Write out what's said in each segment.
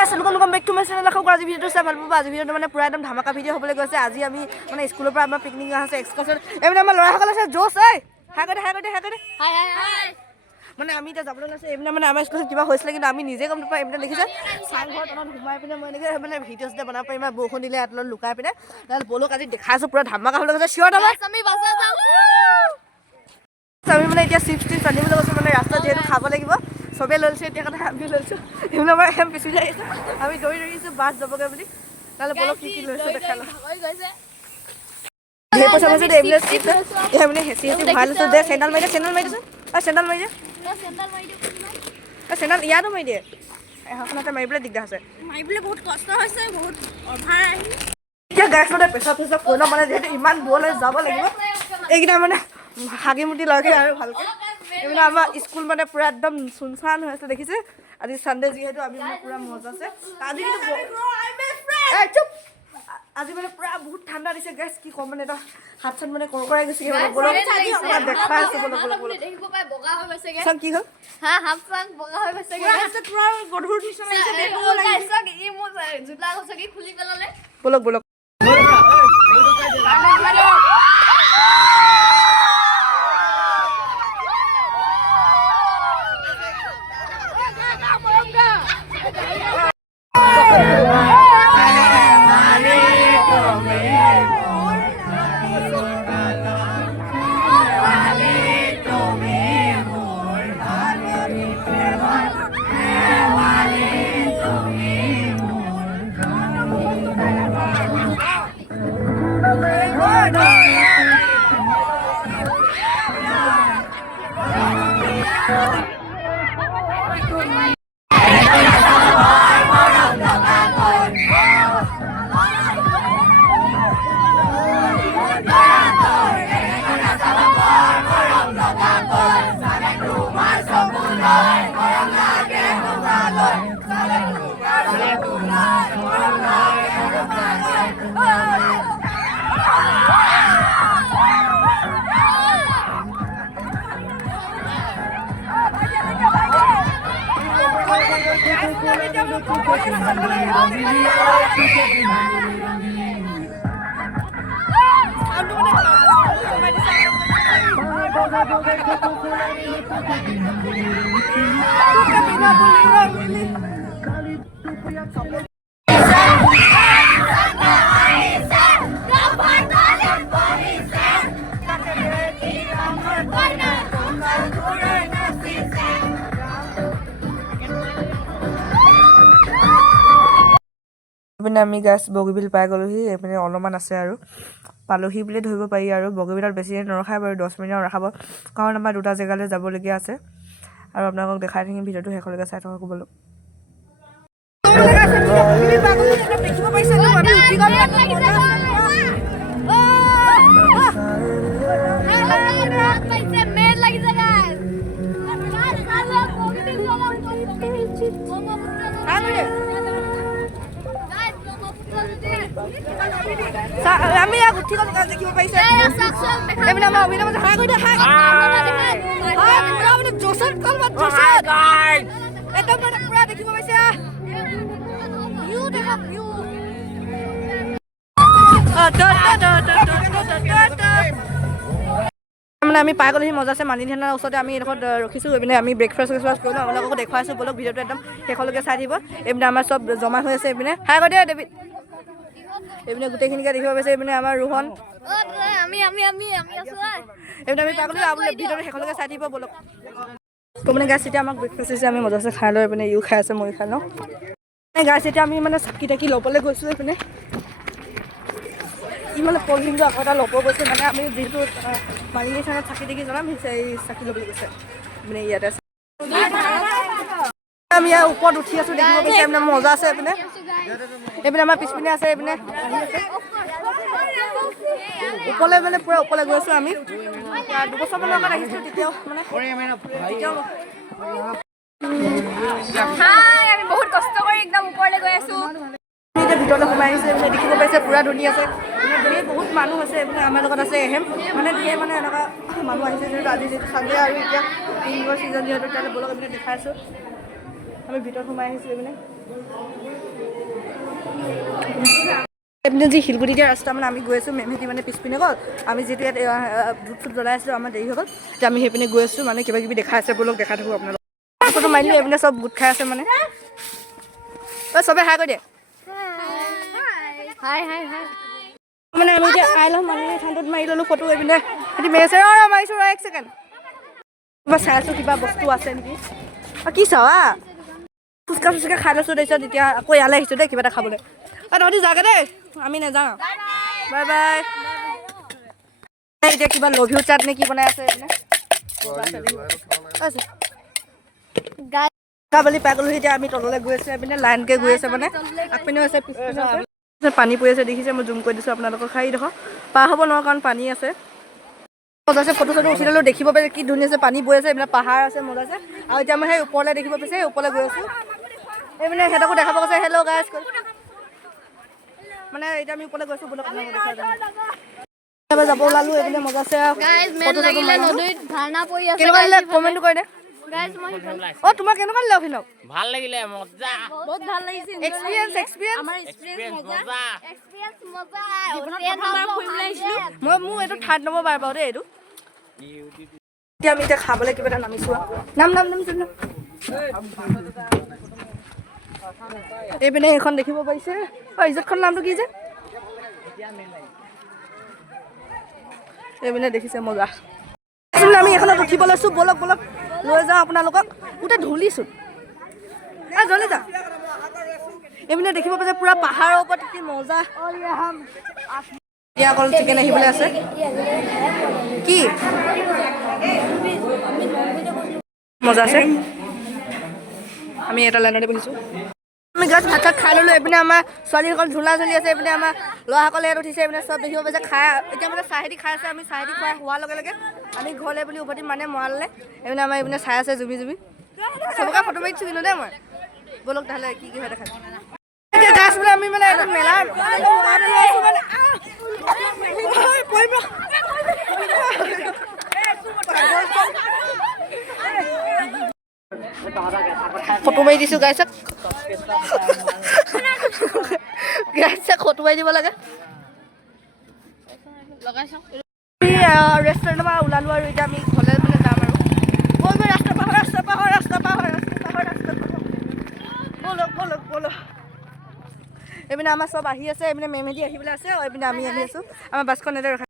গাইছ লোকম back to my channel আশা কৰোঁ আজি ভিডিঅ'টো চাই ভাল পাব আজি ভিডিঅ'টো মানে পুৰা একদম ধামাকা ভিডিঅ' হ'বলৈ গৈছে আজি আমি মানে স্কুলৰ পৰা আমাৰ পিকনিক আছে এক্সকাৰছন এইপিনে আমাৰ ল'ৰাসকল আছে জোছ ঐ হাই কৰি মানে আমি এতিয়া যাবলৈ আছে এইপিনে মানে আমাৰ স্কুলত কিবা হৈছিলে কিন্তু আমি নিজে গম নাপাওঁ এইপিনে দেখিছে চাংঘৰ তলত সোমাই পিনে মই এনেকৈ মানে ভিডিঅ' চিডিঅ' বনাব পাৰিম বৰষুণ দিলে ইয়াত লুকাই পিনে তাৰপিছত বলক আজি দেখাইছোঁ পুৰা ধামাকা হ'বলৈ গৈছে চিঞৰ আমাৰ আমি মানে এতিয়া চিপছ টিপছ আনিবলৈ গৈছোঁ মানে ৰাস্তাত যিহেতু খাব লাগিব চবেই লৈছোঁ এতিয়া কাৰণে আমি লৈছোঁ এইবিলাক আমাৰ এম পিছুৱাই আহিছোঁ আমি দৌৰি আছোঁ বাছ যাবগৈ বুলি তাহলে বলক কি কি লৈছোঁ দেখালোঁ ধেৰ পইচা পাইছোঁ দে এইবিলাক চিপছ এয়া মানে হেঁচি ভাল লৈছোঁ দে চেণ্ডেল মাৰি দেচোন চেণ্ডেল মাৰি দে চেণ্ডেল ইয়াতো মাৰি দিয়ে এখনতে মাৰিবলৈ দিগদাৰ হৈছে মাৰিবলৈ বহুত কষ্ট হৈছে বহুত অভাৰ আহি এতিয়া গাইছতে পেচাব কৰি লওঁ মানে যিহেতু ইমান দূৰলৈ যাব লাগিব এইকেইটা মানে হাগি মুটি লগে আৰু ভালকৈ এইবিলাক আমাৰ স্কুল মানে পুৰা একদম চুনচান হৈ আছে দেখিছে আজি চানডে যিহেতু আমি মানে পুৰা মজা আছে আজি কিন্তু আজি মানে পুৰা বহুত ঠাণ্ডা দিছে গেছ কি ক'ম মানে এটা হাত চাত মানে কৰকৰাই গৈছে মানে বলক দেখাই আছোঁ বলক কি হ'ল হা হাফ চাং বগা হৈ গৈছে পুৰা গধুৰ নিচিনা জোতা গছকি খুলি পেলালে বলক এইপিনে আমি গাছ বগীবিল পাই গ'লোহি এইপিনে অলপমান আছে আৰু পালোহি বুলি ধৰিব পাৰি আৰু বগীবিলত বেছি নৰখায় বাৰু 10 মিনিট ৰখাব কাৰণ আমাৰ দুটা জেগালৈ যাবলগীয়া আছে আৰু আপোনালোকক দেখাই থাকিম ভিডিঅ'টো শেষলৈকে চাই থকা ক'বলৈ আমি উঠি গ'লো দেখিব পাৰিছে এইপিনে আমাৰ অভিনয় মাজে হাই কৰি দে হাই জোচত কল মাত জোচত একদম মানে পুৰা দেখিব পাইছে ভিউ দেখা ভিউ মানে আমি পাই গ'লোহি মজা আছে মানি ধানৰ ওচৰতে আমি এডোখৰত ৰখিছোঁ এইপিনে আমি ব্ৰেকফাষ্ট কৰিলোঁ আপোনালোকক দেখুৱাই আছোঁ বলক ভিডিঅ'টো একদম শেষলৈকে চাই দিব এইপিনে আমাৰ চব জমা হৈ আছে এইপিনে হাই কৰি দে দেৱী এইপিনে গোটেইখিনিকে দেখিব পাইছে এইপিনে আমাৰ ৰোহন এইপিনে আমি পাই গ'লো আপুনি ভিডিঅ'টো শেষলৈকে চাই দিব বলক তো মানে গাছ এতিয়া আমাক ব্ৰেকফাষ্ট দিছে আমি মজা আছে খাই লওঁ এইপিনে ইও খাই আছে ময়ো খাই লওঁ গাছ এতিয়া আমি মানে চাকি তাকি ল'বলৈ গৈছোঁ এইপিনে ই মানে পলিথিনটো আকৌ এটা ল'ব গৈছে মানে আমি যিহেতু মানি থানাত চাকি তাকি জ্বলাম সেই চাকি ল'বলৈ গৈছে মানে ইয়াতে আমি ইয়াৰ ওপৰত উঠি আছোঁ দেখিব পাইছে মানে মজা আছে এইপিনে এইপিনে আমাৰ পিছপিনে আছে এইপিনে ওপৰলৈ মানে পুৰা ওপৰলৈ গৈ আছোঁ আমি 2 বছৰমানৰ আগত আহিছোঁ তেতিয়াও মানে আমি বহুত কষ্ট কৰি একদম ওপৰলৈ গৈ আছোঁ এতিয়া ভিতৰলৈ সোমাই আহিছে মানে দেখিব পাইছে পুৰা ধুনীয়া আছে মানে ধেৰ বহুত মানুহ আছে এইপিনে আমাৰ লগত আছে এহেম মানে ধেৰ মানে এনেকুৱা মানুহ আহিছে যিহেতু আজি যিহেতু চানডে আৰু এতিয়া পিকনিকৰ ছিজন যিহেতু তালৈ বলক এইপিনে দেখাই আছোঁ আমি ভিতৰত সোমাই আহিছোঁ এইপিনে এইপিনে যি শিলগুটি দিয়া ৰাস্তা মানে আমি গৈ আছোঁ মেমহেঁতি মানে পিছপিনে গ'ল আমি যিটো ইয়াত ধূপ চুপ জ্বলাই আছিলোঁ আমাৰ দেৰি হৈ গ'ল এতিয়া আমি সেইপিনে গৈ আছোঁ মানে কিবা কিবি দেখাই আছে বোলক দেখাই থাকোঁ আপোনালোক ফটো মাৰিলোঁ এইপিনে চব গোট খাই আছে মানে চবে হাই কৰি দিয়ে হাই হাই হাই মানে আমি এতিয়া আই লভ মানুহে ঠাণ্ডাত মাৰি ল'লোঁ ফটো এইপিনে সিহঁতি মেছে মাৰিছোঁ এক ছেকেণ্ড কিবা চাই আছোঁ কিবা বস্তু আছে নেকি কি চাৱা ফুচকা ফুচকা খাই লৈছোঁ তাৰপিছত এতিয়া আকৌ ইয়ালৈ আহিছোঁ দেই কিবা এটা খাবলৈ তহঁতি যাগে দেই আমি নাযাওঁ বাই বাই এতিয়া কিবা লভিউ চাট নে কি বনাই আছে বুলি পাই গ'লো এতিয়া আমি তললৈ গৈ আছোঁ এইপিনে লাইনকৈ গৈ আছে মানে আগপিনেও আছে পিছপিনেও আছে পানী পৰি আছে দেখিছে মই জুম কৰি দিছোঁ আপোনালোকক খাই দেখোন পাৰ হ'ব নোৱাৰোঁ কাৰণ পানী আছে মজা ফটো চটো উঠি ল'লেও দেখিব পাইছে কি ধুনীয়া আছে পানী বৈ আছে এইবিলাক পাহাৰ আছে মজা আছে আৰু এতিয়া মই সেই ওপৰলৈ দেখিব পাইছে সেই ওপৰলৈ গৈ আছোঁ এইপিনে সিহঁতকো দেখাব কৈছে হেল্ল' গাইজ মানে এতিয়া আমি ওপৰলৈ গৈছোঁ বোলক আপোনালোকে যাব ওলালোঁ এইপিনে মজা আছে কেনেকুৱা দিলে কমেণ্টটো কৰি দে অ' তোমাৰ কেনেকুৱা দিলে অভিনৱ ভাল লাগিলে মজা বহুত ভাল লাগিছে এক্সপিৰিয়েঞ্চ আমাৰ এক্সপিৰিয়েঞ্চ মজা মই মোৰ এইটো থাৰ্ড নম্বৰ বাৰ বাৰু দেই এইটো এতিয়া আমি এতিয়া খাবলৈ কিবা এটা নামিছোঁ নাম এইপিনে এইখন দেখিব পাৰিছে ৰিজৰ্টখন নামটো কি যে এইপিনে দেখিছে মজা আমি এইখনত উঠিব লৈছোঁ বলক লৈ যাওঁ আপোনালোকক গোটেই ধূলিচোন জলদি যা এইপিনে দেখিব পাইছে পুৰা পাহাৰৰ ওপৰত কি মজা এতিয়া অকল চিকেন আহিবলৈ আছে কি মজা আছে আমি এটা লাইনতে বহিছোঁ আমি গাছ ভাত চাত খাই ল'লোঁ এইপিনে আমাৰ ছোৱালীসকল ঝোলা ঝুলি আছে এইপিনে আমাৰ ল'ৰাসকলে ইয়াত উঠিছে এইপিনে চব দেখিব পাইছে খাই এতিয়া মানে চাহেদি খাই আছে আমি চাহেদি খোৱা হোৱাৰ লগে লগে আমি ঘৰলৈ বুলি উভতি মানে মৰালে এইপিনে আমাৰ এইপিনে চাই আছে জুমি চবকে ফটো মাৰি দিছোঁ কিন্তু দেই মই বলক তাহলে কি হয় দেখা এতিয়া গাছ বোলে আমি মানে এইটো মেলাৰ ফটো মাৰি দিছোঁ গাইছক ফটো মাৰি দিব লাগে ৰেষ্টুৰেণ্টৰ পৰা ওলালোঁ আৰু এতিয়া আমি ঘৰলৈ মানে যাম আৰু ৰাস্তা পাহৰ বলক এইপিনে আমাৰ চব আহি আছে এইপিনে মেমেদি আহিবলৈ আছে এইপিনে আমি আহি আছোঁ আমাৰ বাছখন এনে ৰখা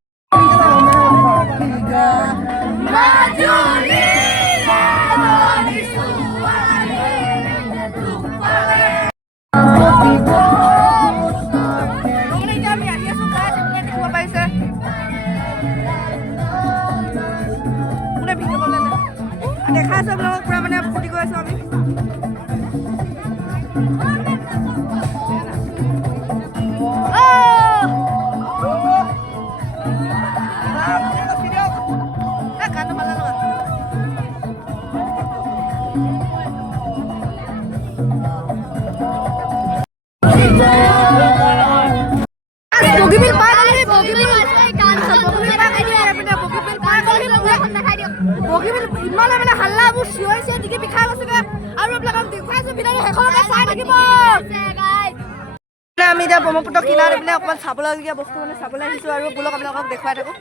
দেখা আছে আপোনালোকক পুৰা মানে ফূৰ্তি কৰি আছোঁ আমি গানটো ভাল লগা বগীবিল পাৰ বগীবিল ইমানে মানে হাল্লা মোৰ চিঞৰিছে দিকে বিষাই গৈছেগৈ আৰু আপোনালোকক দেখুৱাইছোঁ ভিতৰত শেষলৈকে চাই থাকিব আমি এতিয়া ব্ৰহ্মপুত্ৰ কিনাৰত এইপিনে অকণমান চাবলগীয়া বস্তু মানে চাবলৈ আহিছোঁ আৰু বোলক আপোনালোকক দেখুৱাই থাকোঁ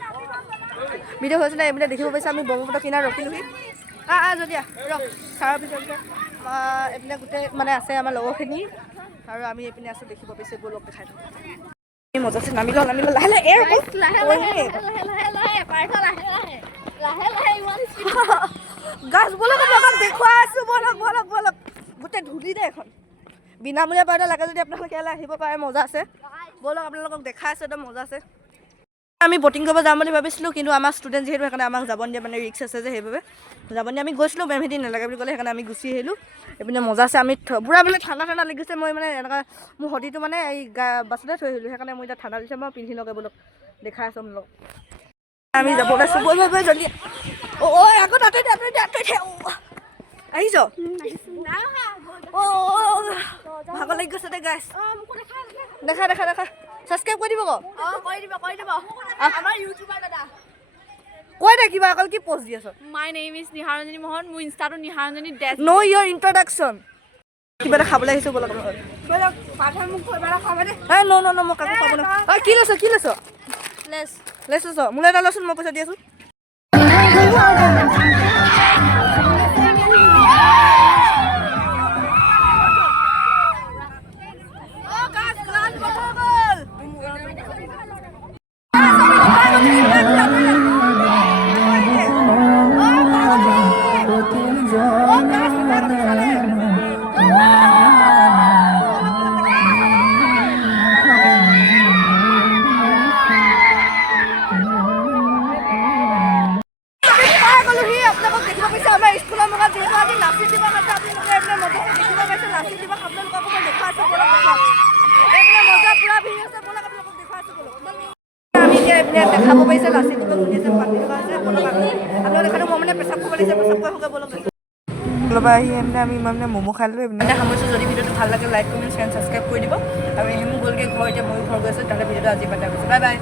ভিডিঅ' হৈছিলে এইপিনে দেখিব পাইছে আমি ব্ৰহ্মপুত্ৰ কিনাৰত ৰখিলোহি যদি ৰখ চাৰৰ পিছত এইপিনে গোটেই মানে আছে আমাৰ লগৰখিনি আৰু আমি এইপিনে আছোঁ দেখিব পাইছোঁ বোলক দেখাই থাকোঁ মজা আছে নামি লওঁ লাহে গাছ বলক আপোনালোকক দেখুৱাই আছোঁ বলক গোটেই ধূলি দে এখন বিনামূলীয়া পাওঁতে লাগে যদি আপোনালোকে ইয়ালৈ আহিব পাৰে মজা আছে বলক আপোনালোকক দেখাই আছোঁ একদম মজা আছে আমি বটিং কৰিব যাম বুলি ভাবিছিলোঁ কিন্তু আমাৰ ষ্টুডেণ্ট যিহেতু সেইকাৰণে আমাক যাব নিদিয়ে মানে ৰিক্স আছে যে সেইবাবে যাব নিদিয়ে আমি গৈছিলোঁ মেমহেঁতি নালাগে বুলি ক'লে সেইকাৰণে আমি গুচি আহিলোঁ এইপিনে মজা আছে আমি পুৰা মানে ঠাণ্ডা লাগিছে মই মানে এনেকুৱা মোৰ হদিটো মানে এই বাছতে থৈ আহিলোঁ সেইকাৰণে মোৰ এতিয়া ঠাণ্ডা দিছে মই পিন্ধি লগে বলক দেখাই আছোঁ আপোনালোক আমি যাব ওলাইছোঁ বল জলদি আকৌ তাতে আহিছ ভাগৰ লাগি গৈছে দে গাইছ দেখা ছাবস্ক্ৰাইব কৰি দিব কৈ দে কিবা অকল কি পষ্ট দি আছ My name is Niharanjani Mohan. মোৰ ইনষ্টাটো নিহাৰঞ্জনী ডেছ নো ইয়ৰ ইন্ট্ৰডাকশ্যন কিবা এটা খাবলৈ আহিছোঁ ব'লক মোক কিবা এটা খাব দে এই ন মই কাকো খাব নাই ঐ কি লৈছ লেছ লৈছ মোলৈ এটা লৈচোন মই পইচা দি আছোঁ দেখাব পাৰিছে লাচি দিব ধুনীয়াছে পাতি থকা আছে আপোনালোকে দেখাটো মই মানে পেচাব কৰিব লাগিছে পেচাব কৰি ব'লক পৰা আহি এনে আমি মানে ম'ম' খাই লৈ মানে সামৰিছোঁ যদি ভিডিঅ'টো ভাল লাগে লাইক কমেণ্ট শ্বেয়াৰ ছাবস্ক্ৰাইব কৰি দিব আৰু এহেমো গ'লগৈ ঘৰ এতিয়া মই ঘৰ গৈছোঁ তাতে ভিডিঅ'টো আজি পাতা গৈছে বাই বাই